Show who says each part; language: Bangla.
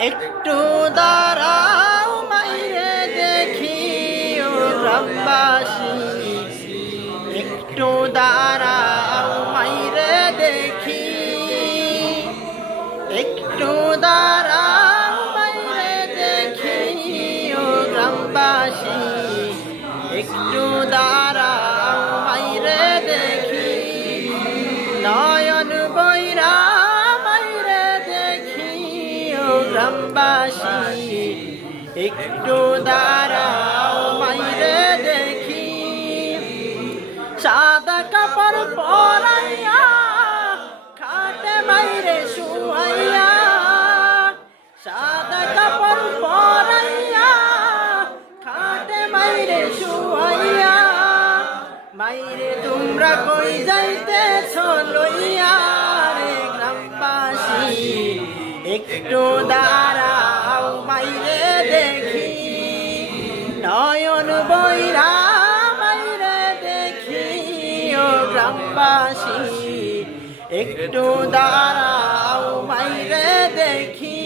Speaker 1: একটু দাঁড়াও, মাইরে দেখি ও গ্রামবাসী। একটু দাঁড়াও, মাইরে দেখি। একটু দাঁড়াও, মাইরে দেখি ও গ্রামবাসী। একটু গ্রামবাসী, একটু দাঁড়াও মাইরে দেখি। সাদা কাপড় পরাইয়া, খাটে মাইরে শুয়াইয়া, সাদা কাপড় পরাইয়া, খাটে মাইরে শুয়াইয়া মাইরে তোমরা কই যাইতেছ লইয়া? একটু দাঁড়াও মাইরে দেখি। নয়ন বৈরা মাইরে দেখি ও গ্রামবাসী। একটু দাঁড়াও মাইরে দেখি।